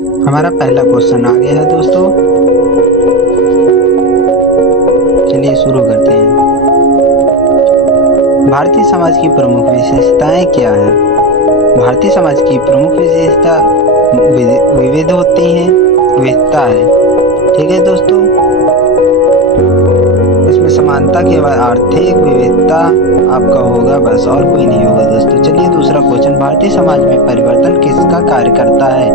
हमारा पहला क्वेश्चन आ गया है दोस्तों। चलिए शुरू करते हैं। भारतीय समाज की प्रमुख विशेषताएं क्या हैं? भारतीय समाज की प्रमुख विशेषता विविध होती हैं, विविधता है। ठीक है दोस्तों, इसमें समानता के बाद आर्थिक विविधता आपका होगा, बस और कोई नहीं होगा दोस्तों। चलिए दूसरा क्वेश्चन, भारतीय समाज में परिवर्तन किसका कार्य करता है?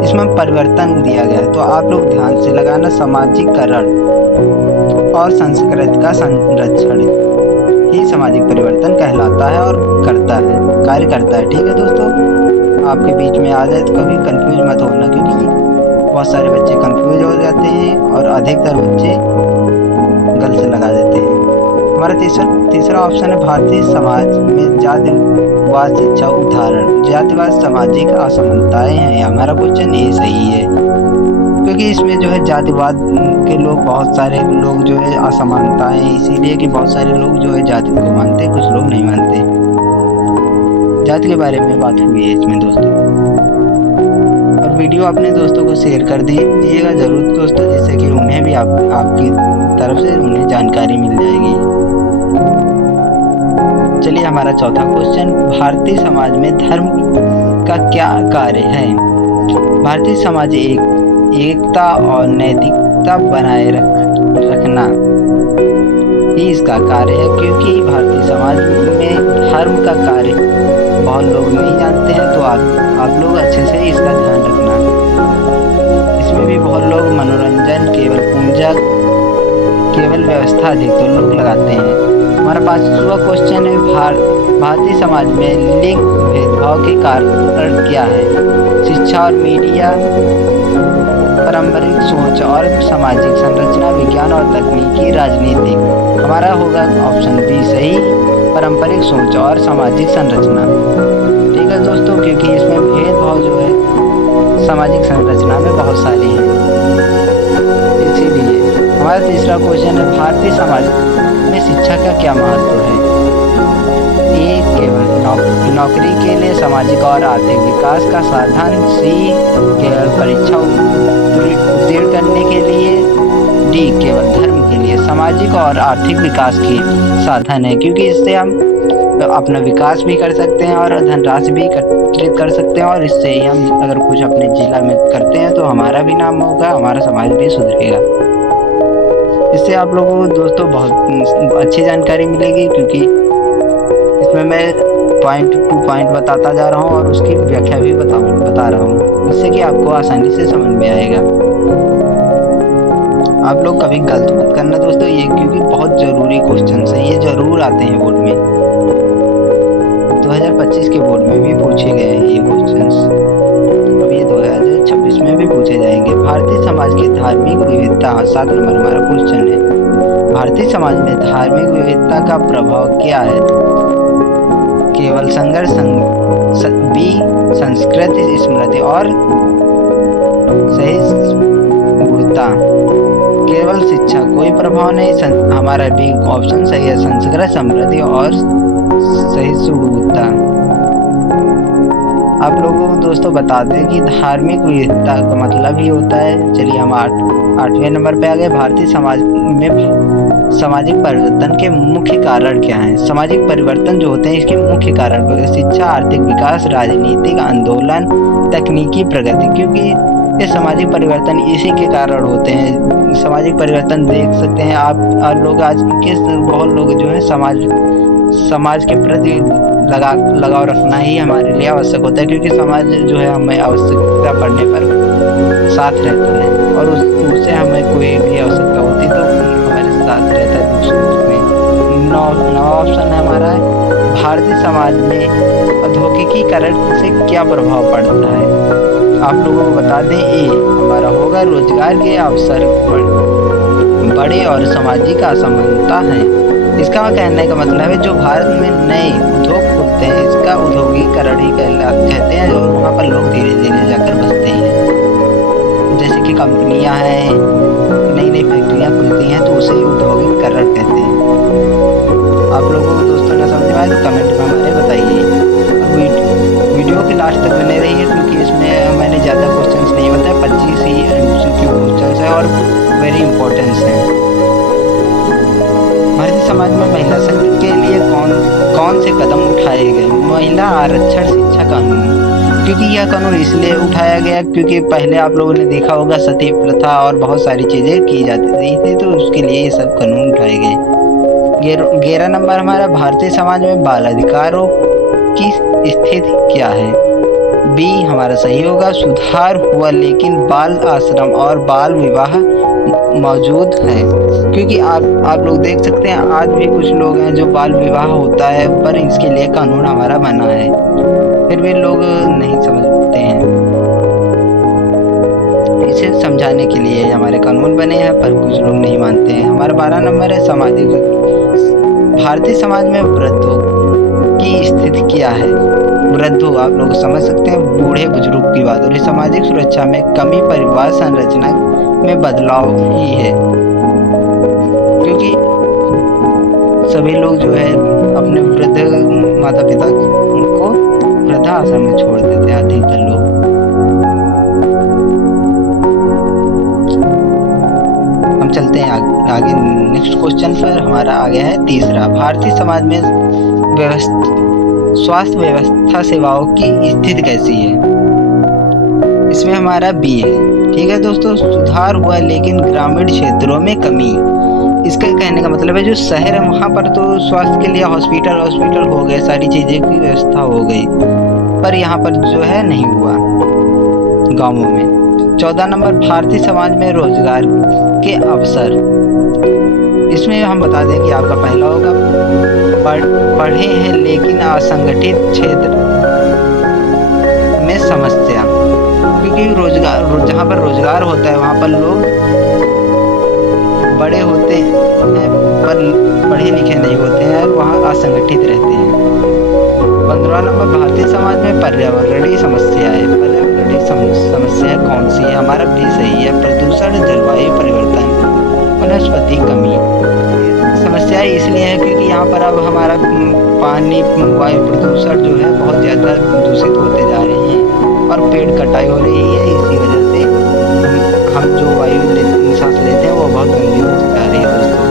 इसमें परिवर्तन दिया गया है तो आप लोग ध्यान से लगाना। सामाजिकरण और संस्कृति का संरक्षण ही सामाजिक परिवर्तन कहलाता है और करता है, कार्य करता है। ठीक है दोस्तों, आपके बीच में आ जाए तो कभी कंफ्यूज मत होना, क्योंकि बहुत सारे बच्चे कंफ्यूज हो जाते हैं और अधिकतर बच्चे गलत लगा देते हैं। हमारा तीसरा ऑप्शन है, भारतीय समाज में जातिवाद शिक्षा उदाहरण। जातिवाद सामाजिक असमानताएं हैं। हमारा क्वेश्चन ये सही है, क्योंकि इसमें जो है जातिवाद के लोग, बहुत सारे लोग जो है असमानताएं, इसीलिए कि बहुत सारे लोग जो है जाति को मानते हैं, कुछ लोग नहीं मानते। जाति के बारे में बात हुई है इसमें दोस्तों। और वीडियो अपने दोस्तों को शेयर कर दीजिएगा जरूर दोस्तों, जिससे कि उन्हें भी आपकी तरफ से उन्हें जानकारी मिल जाएगी। चलिए हमारा चौथा क्वेश्चन, भारतीय समाज में धर्म का क्या कार्य है? भारतीय समाज एकता और नैतिकता बनाए रखना ही इसका कार्य है, क्योंकि भारतीय समाज में धर्म का कार्य बहुत लोग नहीं जानते हैं, तो आप लोग अच्छे से इसका ध्यान रखना। इसमें भी बहुत लोग मनोरंजन, केवल पूजा, केवल व्यवस्था अधिक तो लोग लगाते हैं। हमारा पांचवा क्वेश्चन है, भारतीय समाज में लिंग भेदभाव के कारण क्या है? शिक्षा और मीडिया, पारंपरिक सोच और सामाजिक संरचना, विज्ञान और तकनीकी, राजनीतिक। हमारा होगा ऑप्शन बी सही, पारंपरिक सोच और सामाजिक संरचना। ठीक है दोस्तों, क्योंकि इसमें भेदभाव जो है सामाजिक संरचना में बहुत सारी है, इसीलिए। हमारा तीसरा क्वेश्चन है, भारतीय समाज में शिक्षा का क्या महत्व है? ए केवल नौकरी के लिए, सामाजिक और आर्थिक विकास का साधन। सी केवल परीक्षा उत्तीर्ण करने के लिए। डी केवल धर्म के लिए। सामाजिक और आर्थिक विकास की साधन है, क्योंकि इससे हम अपना विकास भी कर सकते हैं और धनराशि भी एकत्रित कर सकते हैं, और इससे ही हम अगर कुछ अपने जिला में करते हैं तो हमारा भी नाम होगा, हमारा समाज भी सुधरेगा। इससे आप लोगों को दोस्तों बहुत अच्छी जानकारी मिलेगी, क्योंकि इसमें मैं पॉइंट टू पॉइंट बताता जा रहा हूँ और उसकी व्याख्या भी बता रहा हूँ, जिससे कि आपको आसानी से समझ में आएगा। आप लोग कभी गलत मत करना दोस्तों, ये क्योंकि बहुत जरूरी क्वेश्चंस हैं, ये जरूर आते हैं बोर्ड में। 2025 के बोर्ड में भी पूछे गए हैं ये क्वेश्चंस, अब ये 2026 में भी पूछे जाएंगे। भारतीय समाज की धार्मिक विविधता, 7 नंबर हमारा क्वेश्चन है। भारतीय समाज में धार्मिक विविधता का प्रभाव क्या है? केवल संघर्ष, बी संस्कृति, स्मृति और सहिष्णुता। केवल शिक्षा, कोई प्रभाव नहीं। हमारा बी ऑप्शन सही है, संस्कृत, समृद्धि और सहिष्णुता। आप लोगों को दोस्तों बता दें कि धार्मिक विविधता का मतलब ही होता है। चलिए हम 8वें नंबर पे आ गए। भारतीय समाज में सामाजिक परिवर्तन के मुख्य कारण क्या हैं? सामाजिक परिवर्तन जो होते हैं इसके मुख्य कारण शिक्षा, आर्थिक विकास, राजनीतिक आंदोलन, तकनीकी प्रगति, क्योंकि ये सामाजिक परिवर्तन इसी के कारण होते हैं। सामाजिक परिवर्तन देख सकते हैं आप लोग आज के बहुत लोग जो है समाज के प्रति लगाव रखना ही हमारे लिए आवश्यक होता है, क्योंकि समाज जो है हमें आवश्यकता पड़ने पर साथ रहता है, और उससे हमें कोई भी आवश्यकता होती तो हमारे साथ रहता है दुख में। नवा ऑप्शन है हमारा, भारतीय समाज में औद्योगिकीकरण से क्या प्रभाव पड़ता है? आप लोगों को बता दें, ए हमारा होगा रोजगार के अवसर बड़े और सामाजिक असमानता है। इसका कहने का मतलब है जो भारत में नए उद्योग खुलते हैं इसका औद्योगिकीकरण ही कहते हैं, और वहाँ पर लोग धीरे धीरे जाकर बसते हैं। जैसे कि कंपनियां हैं, नई नई फैक्ट्रियां खुलती हैं, तो उसे औद्योगिकीकरण कहते हैं। आप लोगों को दोस्तों ने समझ में आया तो कमेंट में हमारे बताइए। वीडियो के लास्ट तक बने रहिए, क्योंकि इसमें मैंने ज़्यादा क्वेश्चंस नहीं बताए, आरक्षण शिक्षा कानून। क्योंकि यह कानून इसलिए उठाया गया क्योंकि पहले आप लोगों ने देखा होगा सती प्रथा और बहुत सारी चीजें की जाती थी, तो उसके लिए ये सब कानून उठाए गए। 11 नंबर हमारा, भारतीय समाज में बाल अधिकारों की स्थिति क्या है। बी हमारा सही होगा, सुधार हुआ लेकिन बाल आश्रम और बाल विवाह मौजूद है। क्योंकि आप लोग देख सकते हैं आज भी कुछ लोग हैं जो बाल विवाह होता है, पर इसके लिए कानून हमारा बना है, फिर भी लोग नहीं समझते हैं। इसे समझाने के लिए हमारे कानून बने हैं, पर कुछ लोग नहीं मानते हैं। हमारा 12 नंबर है, सामाजिक। भारतीय समाज में वृद्धों की स्थिति क्या है। वृद्धों आप लोग समझ सकते हैं, बूढ़े बुजुर्ग की बात हो रही। सामाजिक सुरक्षा में कमी, परिवार संरचना में बदलाव ही है। क्योंकि सभी लोग जो है अपने वृद्ध माता पिता को वृद्धाश्रम में छोड़ देते हैं अधिकतर लोग। हम चलते हैं आगे नेक्स्ट क्वेश्चन पर। हमारा आ गया है तीसरा, भारतीय समाज में स्वास्थ्य व्यवस्था सेवाओं की स्थिति कैसी है। इसमें हमारा बी है। ठीक है दोस्तों, सुधार हुआ लेकिन ग्रामीण क्षेत्रों में कमी। इसका कहने का मतलब है जो शहर है वहाँ पर तो स्वास्थ्य के लिए हॉस्पिटल हो गए, सारी चीजें की व्यवस्था हो गई, पर यहाँ पर जो है नहीं हुआ गांवों में। 14 नंबर, भारतीय समाज में रोजगार के अवसर। इसमें हम बता दें कि आपका पहला होगा, पढ़े हैं लेकिन असंगठित क्षेत्र में समस्या। क्योंकि रोजगार, जहाँ पर रोजगार होता है वहाँ पर लोग बड़े होते हैं पर पढ़े लिखे नहीं होते हैं, वहाँ असंगठित रहते हैं। 15 नंबर, भारतीय समाज में पर्यावरणीय समस्याएं। पर्यावरणीय समस्या कौन सी है। हमारा भी सही है, प्रदूषण, जलवायु परिवर्तन, वनस्पति कमी। समस्या इसलिए है क्योंकि यहाँ पर अब हमारा पानी, वायु प्रदूषण जो है बहुत ज़्यादा दूषित होते जा रहे हैं और पेड़ कटाई हो रही है। इसी वजह से हम जो वायु सांस लेते हैं वो बहुत गंदी होती जा रही है दोस्तों।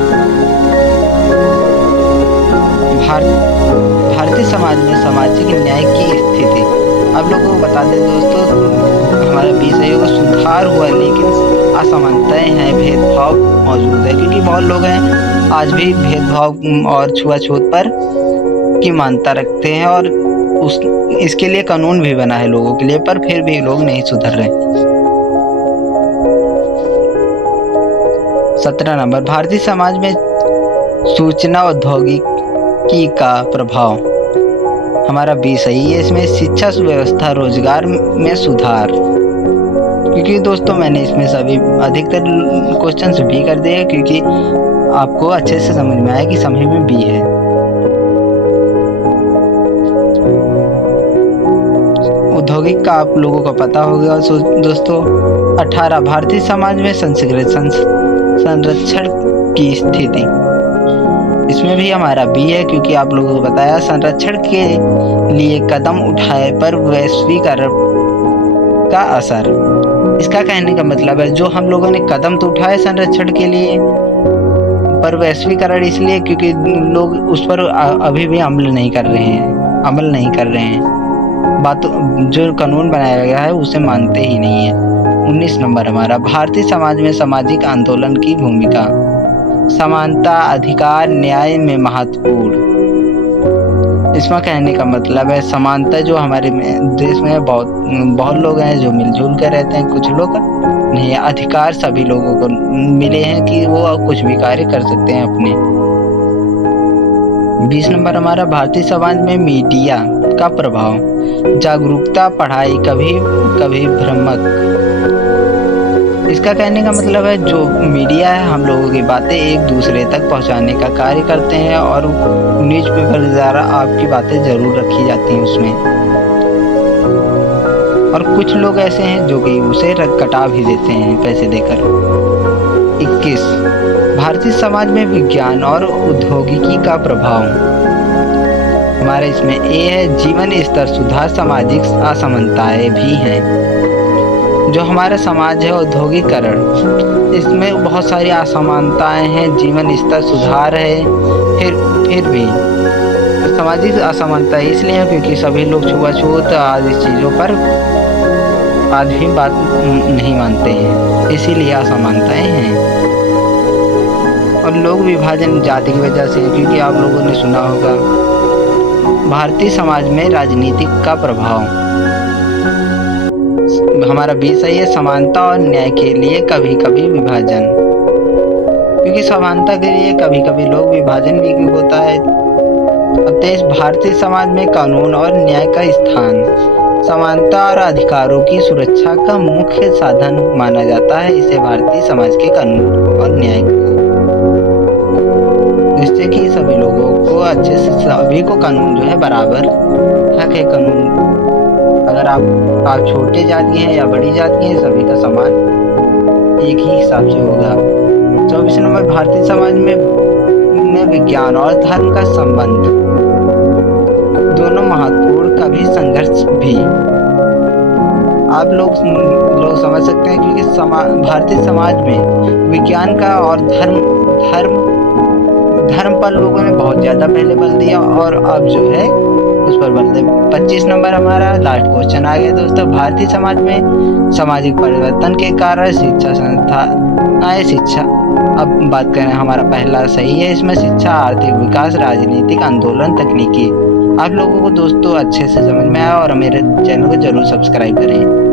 भारतीय समाज में सामाजिक न्याय की स्थिति। आप लोगों को बता दें दोस्तों, हमारा भी सही होगा, सुधार हुआ लेकिन असमानताएं हैं, भेदभाव मौजूद है। क्योंकि बहुत लोग हैं आज भी भेदभाव और छुआछूत पर की मान्यता रखते हैं और इसके लिए कानून भी बना है लोगों के लिए, पर फिर भी लोग नहीं सुधर रहे। 17 नंबर, भारतीय समाज में सूचना औद्योगिकी का प्रभाव। हमारा बी सही है। इसमें शिक्षा व्यवस्था, रोजगार में सुधार। क्योंकि दोस्तों मैंने इसमें सभी अधिकतर क्वेश्चंस बी कर दिए क्योंकि आपको अच्छे से समझ में आया कि समय में बी है। औद्योगिक का आप लोगों को पता होगा दोस्तों। 18, भारतीय समाज में संरक्षण की स्थिति। इसमें भी हमारा बी है क्योंकि आप लोगों को बताया संरक्षण के लिए कदम उठाए पर वैश्वीकरण का असर। इसका कहने का मतलब है जो हम लोगों ने कदम तो उठाए संरक्षण के लिए, पर वैश्वीकरण इसलिए क्योंकि लोग उस पर अभी भी अमल नहीं कर रहे हैं। बात जो कानून बनाया गया है उसे मानते ही नहीं है। 19 नंबर हमारा, भारतीय समाज में सामाजिक आंदोलन की भूमिका। समानता, अधिकार, न्याय में महत्वपूर्ण। इसमें कहने का मतलब है समानता जो हमारे देश में बहुत लोग हैं जो मिलजुल कर रहते हैं, कुछ लोग नहीं। अधिकार सभी लोगों को मिले हैं कि वो कुछ भी कार्य कर सकते हैं अपने। 20 नंबर हमारा, भारतीय समाज में मीडिया का प्रभाव। जागरूकता, पढ़ाई, कभी भ्रामक। इसका कहने का मतलब है जो मीडिया है हम लोगों की बातें एक दूसरे तक पहुंचाने का कार्य करते हैं और न्यूज़पेपर द्वारा आपकी बातें जरूर रखी जाती हैं उसमें। और कुछ लोग ऐसे हैं जो कि उसे कटा भी देते हैं पैसे देकर। 21, भारतीय समाज में विज्ञान और औद्योगिकी का प्रभाव। हमारे इसमें ए है, जीवन स्तर सुधार, सामाजिक असमानताएं भी हैं। जो हमारा समाज है औद्योगिकरण, इसमें बहुत सारी असमानताएं हैं, जीवन स्तर सुधार है, फिर भी सामाजिक असमानता इसलिए है क्योंकि सभी लोग छुआछूत आदि चीज़ों पर आज भी बात नहीं मानते हैं, इसीलिए असमानताएं हैं। और लोग विभाजन जाति की वजह से, क्योंकि आप लोगों ने सुना होगा भारतीय समाज में राजनीति का प्रभाव। हमारा विषय है समानता और न्याय के लिए कभी कभी विभाजन, क्योंकि समानता के लिए कभी कभी लोग विभाजन भी होता है। अब देश भारतीय समाज में कानून और न्याय का स्थान समानता और अधिकारों की सुरक्षा का मुख्य साधन माना जाता है। इसे भारतीय समाज के कानून और न्याय को, जिससे कि सभी लोगों को अच्छे से, सभी को कानून जो है बराबर हक है। कानून अगर आप छोटे जाति हैं या बड़ी जाति हैं, सभी का समान एक ही हिसाब से होगा। 24 नंबर, भारतीय समाज में विज्ञान और धर्म का संबंध, दोनों महत्वपूर्ण, कभी संघर्ष भी। आप लोग समझ सकते हैं, क्योंकि भारतीय समाज में विज्ञान का और धर्म पर लोगों ने बहुत ज्यादा पहले बल दिया और अब जो है उस पर बल दे। 25 नंबर हमारा लास्ट क्वेश्चन आ गया दोस्तों। भारतीय समाज में सामाजिक परिवर्तन के कारण शिक्षा संस्थाएं, शिक्षा, अब बात करें हमारा पहला सही है इसमें, शिक्षा, आर्थिक विकास, राजनीतिक आंदोलन, तकनीकी। आप लोगों को दोस्तों अच्छे से समझ में आया और मेरे चैनल को जरूर सब्सक्राइब करें।